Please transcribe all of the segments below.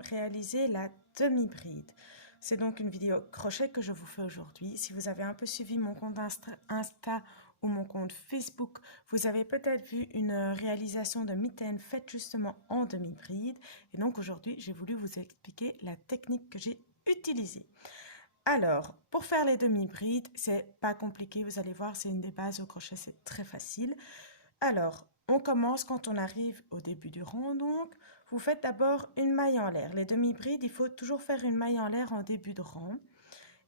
réaliser la demi-bride. C'est donc une vidéo crochet que je vous fais aujourd'hui. Si vous avez un peu suivi mon compte Insta ou mon compte Facebook, vous avez peut-être vu une réalisation de mitaine faite justement en demi-bride. Et donc aujourd'hui, j'ai voulu vous expliquer la technique que j'ai utilisée. Alors, pour faire les demi-brides, c'est pas compliqué, vous allez voir, c'est une des bases au crochet, c'est très facile. Alors, on commence quand on arrive au début du rang, donc, vous faites d'abord une maille en l'air. Les demi-brides, il faut toujours faire une maille en l'air en début de rang.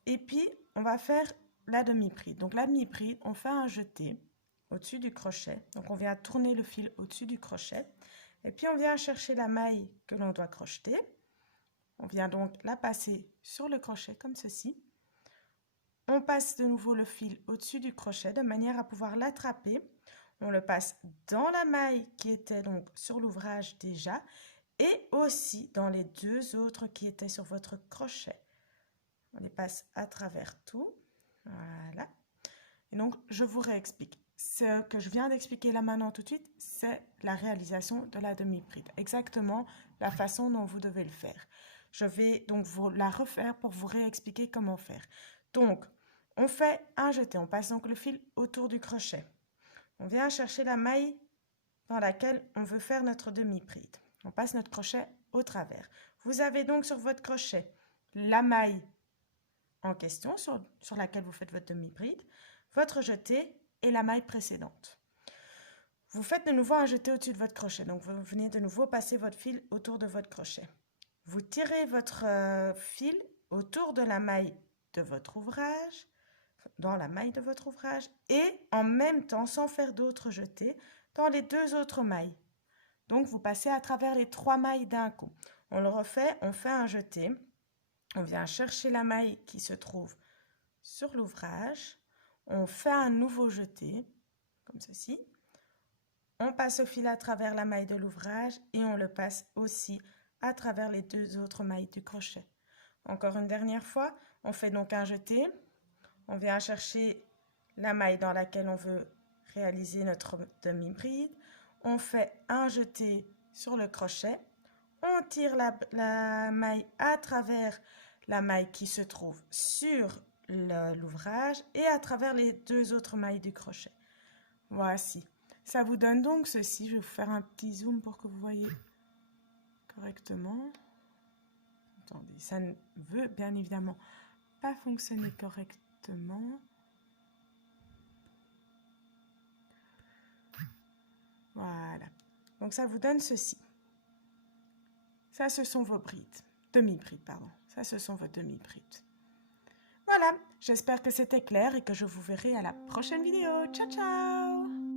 Et puis, on va faire la demi-bride. Donc, la demi-bride, on fait un jeté au-dessus du crochet. Donc, on vient tourner le fil au-dessus du crochet. Et puis, on vient chercher la maille que l'on doit crocheter. On vient donc la passer sur le crochet comme ceci. On passe de nouveau le fil au-dessus du crochet de manière à pouvoir l'attraper. On le passe dans la maille qui était donc sur l'ouvrage déjà et aussi dans les deux autres qui étaient sur votre crochet. On les passe à travers tout. Voilà. Et donc, je vous réexplique. Ce que je viens d'expliquer là maintenant tout de suite, c'est la réalisation de la demi-bride. Exactement la façon dont vous devez le faire. Je vais donc vous la refaire pour vous réexpliquer comment faire. Donc, on fait un jeté. On passe donc le fil autour du crochet. On vient chercher la maille dans laquelle on veut faire notre demi-bride. On passe notre crochet au travers. Vous avez donc sur votre crochet la maille en question sur laquelle vous faites votre demi-bride, votre jeté et la maille précédente. Vous faites de nouveau un jeté au-dessus de votre crochet. Donc, vous venez de nouveau passer votre fil autour de votre crochet. Vous tirez votre fil autour de la maille de votre ouvrage, dans la maille de votre ouvrage, et en même temps, sans faire d'autres jetés, dans les deux autres mailles. Donc, vous passez à travers les trois mailles d'un coup. On le refait, on fait un jeté. On vient chercher la maille qui se trouve sur l'ouvrage. On fait un nouveau jeté, comme ceci. On passe le fil à travers la maille de l'ouvrage et on le passe aussi à travers les deux autres mailles du crochet. Encore une dernière fois, on fait donc un jeté. On vient chercher la maille dans laquelle on veut réaliser notre demi-bride. On fait un jeté sur le crochet. On tire la maille à travers la maille qui se trouve sur l'ouvrage et à travers les deux autres mailles du crochet. Voici. Ça vous donne donc ceci. Je vais vous faire un petit zoom pour que vous voyez correctement. Attendez, ça ne veut bien évidemment pas fonctionner correctement. Voilà. Donc ça vous donne ceci. Ça, ce sont vos brides. Demi-brides, pardon. Ça, ce sont vos demi-brides. Voilà. J'espère que c'était clair et que je vous verrai à la prochaine vidéo. Ciao, ciao!